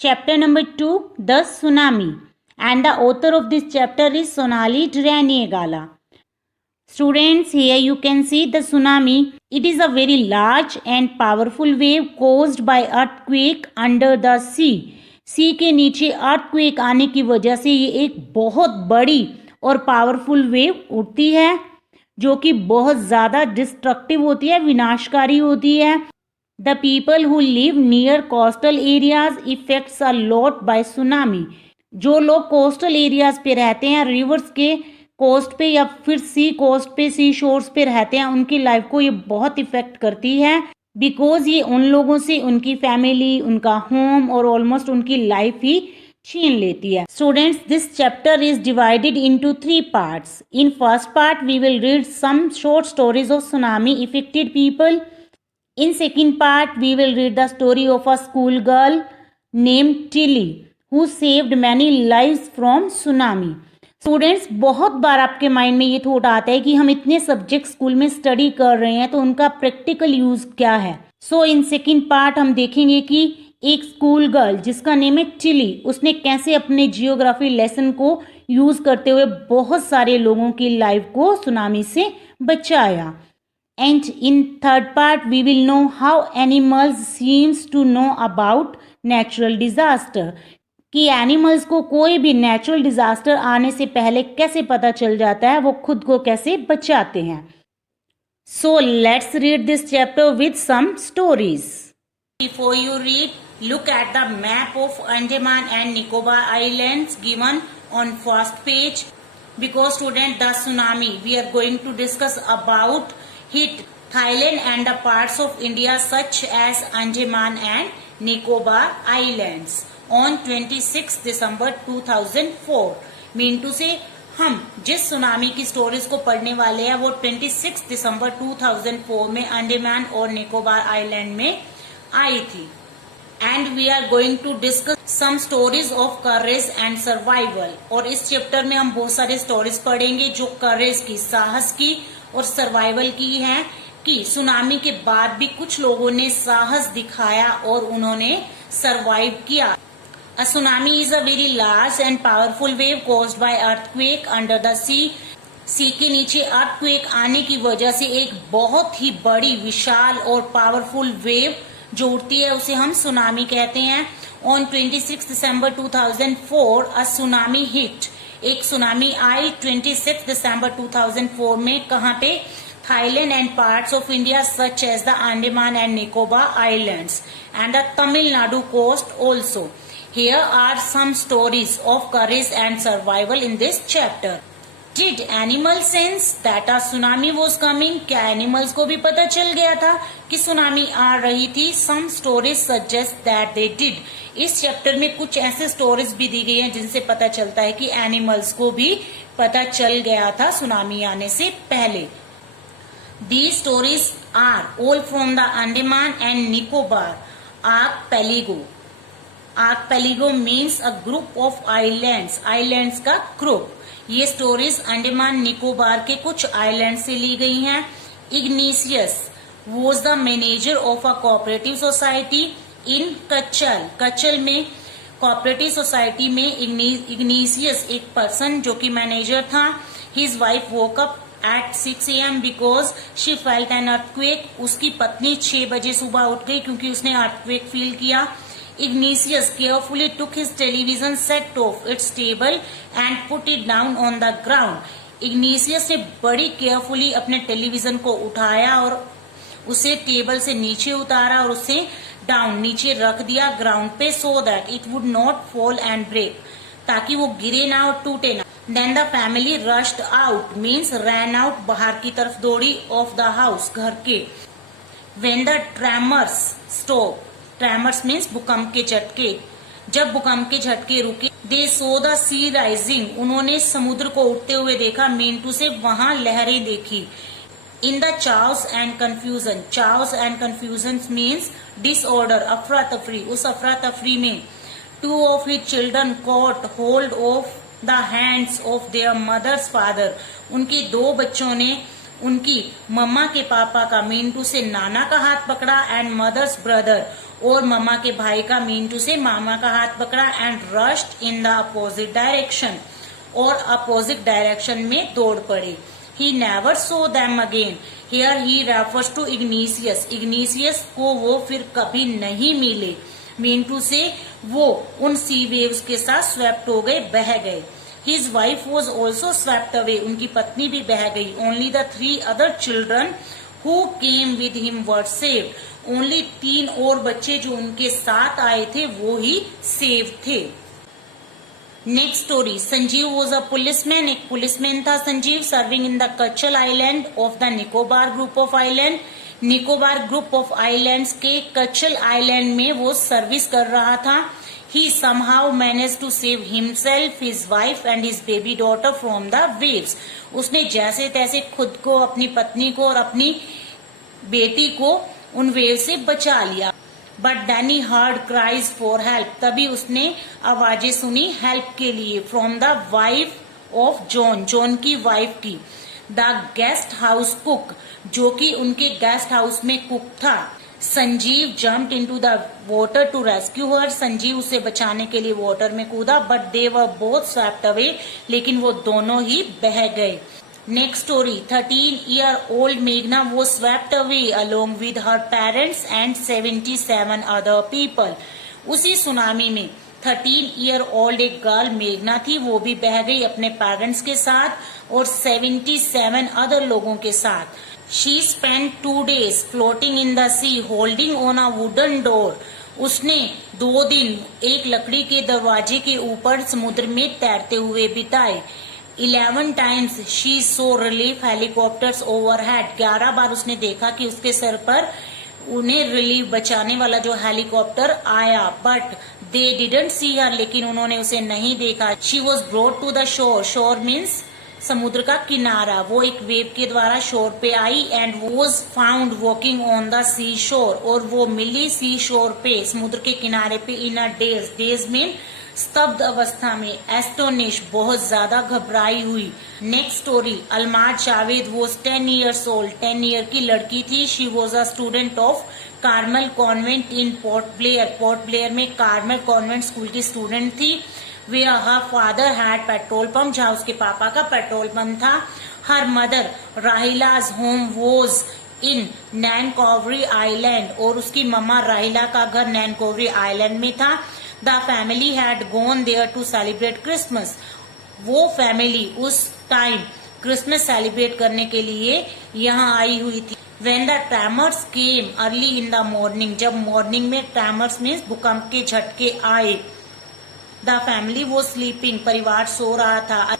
Chapter number 2, The Tsunami. And the author of this chapter is Sonali Dhiraniegala. Students, here you can see the tsunami. It is a very large and powerful wave caused by earthquake under the sea. सी के नीचे earthquake आने की वजह से ये एक बहुत बड़ी और पावरफुल वेव उठती है जो कि बहुत ज़्यादा डिस्ट्रक्टिव होती है, विनाशकारी होती है. The people who live near coastal areas affects a lot by tsunami. जो लोग कोस्टल एरियाज पे रहते हैं, रिवर्स के कोस्ट पे या फिर सी कोस्ट पे, सी शोर्स पे रहते हैं, उनकी लाइफ को ये बहुत इफेक्ट करती है. बिकॉज ये उन लोगों से उनकी फैमिली, उनका होम और ऑलमोस्ट उनकी लाइफ ही छीन लेती है. Students, this chapter is divided into 3 parts. In first part we will read some short stories of tsunami affected people. In second part, we will read the story of a school girl named Tilly who saved many lives from tsunami. Students, बहुत बार आपके mind में ये thought आता है कि हम इतने subject school में स्टडी कर रहे हैं तो उनका प्रैक्टिकल यूज क्या है. सो इन सेकेंड पार्ट हम देखेंगे कि एक स्कूल गर्ल जिसका नेम है टिली, उसने कैसे अपने जियोग्राफी लेसन को यूज करते हुए बहुत सारे लोगों की लाइफ को सुनामी से बचाया. And in third part, we will know how animals seems to know about natural disaster. कि एनिमल्स को कोई भी नेचुरल डिजास्टर आने से पहले कैसे पता चल जाता है, वो खुद को कैसे बचाते हैं. So let's read this chapter with some stories. Before you read, look at the map of Andaman and Nicobar Islands given on first page. Because student, the tsunami we are going to discuss about hit Thailand and the parts of India such as Andaman and Nicobar Islands on 26 December 2004. Mean to से हम जिस tsunami की stories को पढ़ने वाले हैं वो 26 दिसंबर 2004 में अंडमान और निकोबार आइलैंड में आई थी. And we are going to discuss some stories of courage and survival. और इस चैप्टर में हम बहुत सारे स्टोरीज पढ़ेंगे जो करेज की, साहस की और सर्वाइवल की है कि सुनामी के बाद भी कुछ लोगों ने साहस दिखाया और उन्होंने सरवाइव किया. A tsunami is a very large and powerful wave caused by earthquake under the sea. Sea के नीचे अर्थक्वेक आने की वजह से एक बहुत ही बड़ी, विशाल और पावरफुल वेव जो उठती है उसे हम सुनामी कहते हैं. On 26 December 2004 a tsunami hit. एक सुनामी आई 26 दिसंबर 2004 में. कहाँ पे? Thailand and parts of India such as the Andaman and Nicobar islands and the Tamil Nadu coast also. Here are some stories of courage and survival in this chapter. Did animal sense that a tsunami was coming. क्या animals को भी पता चल गया था कि tsunami आ रही थी? Some stories suggest that they did. इस चैप्टर में कुछ ऐसे स्टोरीज भी दी गई हैं जिनसे पता चलता है कि एनिमल्स को भी पता चल गया था सुनामी आने से पहले. These stories are all from the Andaman and Nicobar archipelago. Archipelago means a group of islands. Islands का group. ये स्टोरीज अंडमान निकोबार के कुछ आइलैंड से ली गई हैं. Ignatius was the manager of a cooperative society in Katchal. Katchal में कोऑपरेटिव सोसाइटी में इग्निशियस एक पर्सन जो कि मैनेजर था. His wife woke up at 6 AM because she felt an earthquake. उसकी पत्नी 6 बजे सुबह उठ गई क्योंकि उसने earthquake फील किया. Ignatius carefully took his television set off its table and put it down on the ground. Ignatius ने बड़ी केयरफुली अपने टेलीविजन को उठाया और उसे टेबल से नीचे उतारा और उसे डाउन, नीचे रख दिया ग्राउंड पे, so that it would not fall and break, ताकि वो गिरे ना और टूटे ना. Then the family rushed out, means ran out, बाहर की तरफ दौड़ी, of the house, घर के. When the tremors stopped, tremors means भूकंप के झटके. जब भूकंप के झटके रुके, they saw the sea rising, उन्होंने समुद्र को उठते हुए देखा. मीन टू से वहां लहरें देखी. In the chaos and confusion, chaos and confusion means disorder, अफरा तफरी. उस अफरा तफरी में two of his children caught hold of the hands of their mother's father. उनके 2 बच्चों ने उनकी मम्मा के पापा का मीन टू से नाना का हाथ पकड़ा एंड मदर्स ब्रदर और मम्मा के भाई का मीन टू से मामा का हाथ पकड़ा and rushed in the opposite direction और अपोजिट डायरेक्शन में दौड़ पड़े। He never saw them again. Here he refers to Ignatius. Ignatius को वो फिर कभी नहीं मिले। मीन टू से वो उन सी वेव्स के साथ स्वेप्ट हो गए, बह गए। His wife was also swept away. उनकी पत्नी भी बह गई। Only the 3 other children who came with him were saved. Only 3 और बच्चे जो उनके साथ आए थे वो ही सेव थे। Next story, Sanjeev was a policeman. एक पुलिसमैन था Sanjeev, serving in the Katchal island of the Nicobar group of island. Nicobar group of islands के कच्छल आइलैंड में वो सर्विस कर रहा था। He somehow manage to save himself, his wife and his baby daughter from the waves. उसने जैसे तैसे खुद को, अपनी पत्नी को और अपनी बेटी को उन वेव से बचा लिया। But then he heard cries for help, तभी उसने आवाजें सुनी हेल्प के लिए। From the wife of John, John की वाइफ की। द गेस्ट हाउस कुक, जो कि उनके गेस्ट हाउस में कुक था। Sanjeev jumped into the water to rescue her, Sanjeev उसे बचाने के लिए वाटर में कूदा। But they were both swept away, लेकिन वो दोनों ही बह गए। Next story, 13-year-old Meghna was swept away along with her parents and 77 other people. उसी सुनामी में 13-year-old एक गर्ल मेघना थी, वो भी बह गई अपने पेरेंट्स के साथ और 77 अदर लोगों के साथ। She spent 2 days floating in the sea, holding on a wooden door. उसने 2 दिन एक लकड़ी के दरवाजे के ऊपर समुद्र में तैरते हुए बिताए। 11 times she saw relief helicopters overhead. 11 बार उसने देखा कि उसके सर पर उन्हें रिलीफ बचाने वाला जो हेलीकॉप्टर आया। बट दे डिडंट सी हर, लेकिन उन्होंने उसे नहीं देखा। She was brought to the shore, shore means समुद्र का किनारा। वो एक वेव के द्वारा शोर पे आई and was found walking on the sea shore, और वो मिली सी शोर पे, समुद्र के किनारे पे। In a daze, daze mean स्तब्ध अवस्था में। एस्टोनिश, बहुत ज्यादा घबराई हुई। Next story, Almaz Javed was 10 years old, 10 year की लड़की थी। She was a student of Carmel convent in Port Blair, Port Blair में कार्मल कॉन्वेंट स्कूल की स्टूडेंट थी। Where her father had petrol pump, जहाँ उसके पापा का पेट्रोल पंप था। Her mother Rahila's home was in Nancowry island, और उसकी मम्मा राहिला का घर नैनकोवरी आइलैंड में था। The family had gone there to celebrate Christmas, वो फैमिली उस टाइम क्रिसमस सेलिब्रेट करने के लिए यहाँ आई हुई थी। When the tremors came early in the morning, जब मॉर्निंग में ट्रेमर्स मीन्स भूकंप के झटके आए। द फैमिली वो स्लीपिंग, परिवार सो रहा था।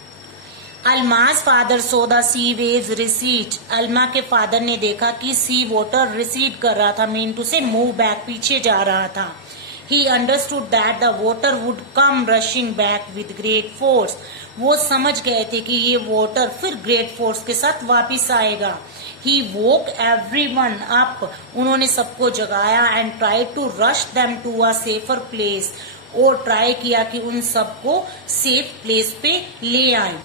Almaz's father saw the sea waves recede, Alma के फादर ने देखा कि सी वाटर रिसीड कर रहा था, मीन टू से मूव बैक, पीछे जा रहा था। He understood that the water would come rushing back with great force. वो समझ गए थे कि ये वाटर फिर ग्रेट फोर्स के साथ वापिस आएगा। He woke everyone up. उन्होंने सबको जगाया and tried to rush them to a safer place. और ट्राई किया कि उन सबको सेफ प्लेस पे ले आए।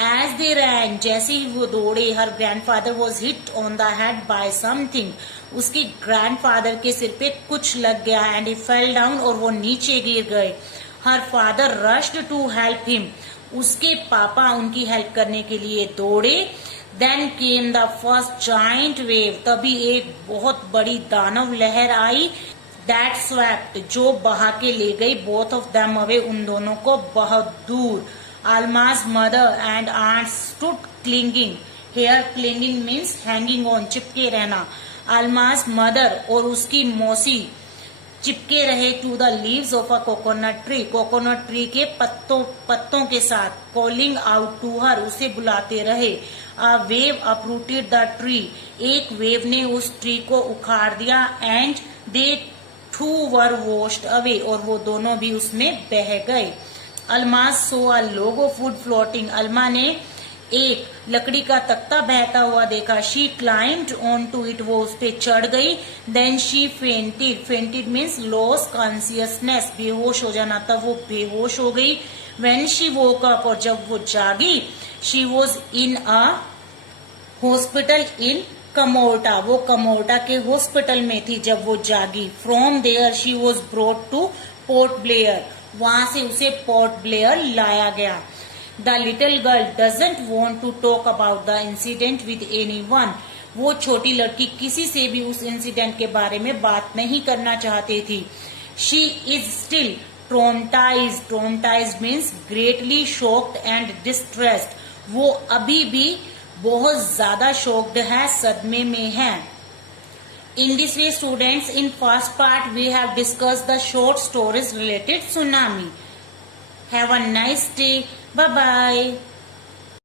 As they ran, जैसे ही वो दौड़े, her grandfather was hit on the head by something. उसके ग्रैंडफादर के सिर पे कुछ लग गया and he fell down, और वो नीचे गिर गए। Her father rushed to help him. उसके पापा उनकी हेल्प करने के लिए दौड़े। Then came the first giant wave. तभी एक बहुत बड़ी दानव लहर आई। That swept, जो बहा के ले गई both of them away, उन दोनों को बहुत दूर। Alma's mother and aunt stood clinging. Here clinging means hanging on, चिपके रहना। Alma's mother और उसकी मौसी चिपके रहे to the leaves of a coconut tree, coconut tree के पत्तों के साथ। Calling out to her, उसे बुलाते रहे। A wave uprooted the tree, एक वेव ने उस ट्री को उखाड़ दिया। And they too were washed away, और वो दोनों भी उसमें बह गए। Almas saw a log of wood floating, Alma ने एक लकड़ी का तख्ता बहता हुआ देखा। She climbed on to it, वो उस पे चढ़ गई। Then she fainted, fainted means loss consciousness, बेहोश हो जाना, तब वो बेहोश हो गई। व्हेन शी वोक अप, और जब वो जागी, she was in a hospital in Kamorta, वो कमोर्टा के हॉस्पिटल में थी जब वो जागी। From there she was brought to Port Blair, वहां से उसे पोर्ट ब्लेयर लाया गया। The little girl doesn't want to talk about the incident with anyone, वो छोटी लड़की किसी से भी उस इंसिडेंट के बारे में बात नहीं करना चाहती थी। She is still traumatized, traumatized means greatly shocked and distressed, वो अभी भी बहुत ज्यादा शॉक्ड है, सदमे में है। In this way students, in first part we have discussed the short stories related tsunami. Have a nice day. Bye bye.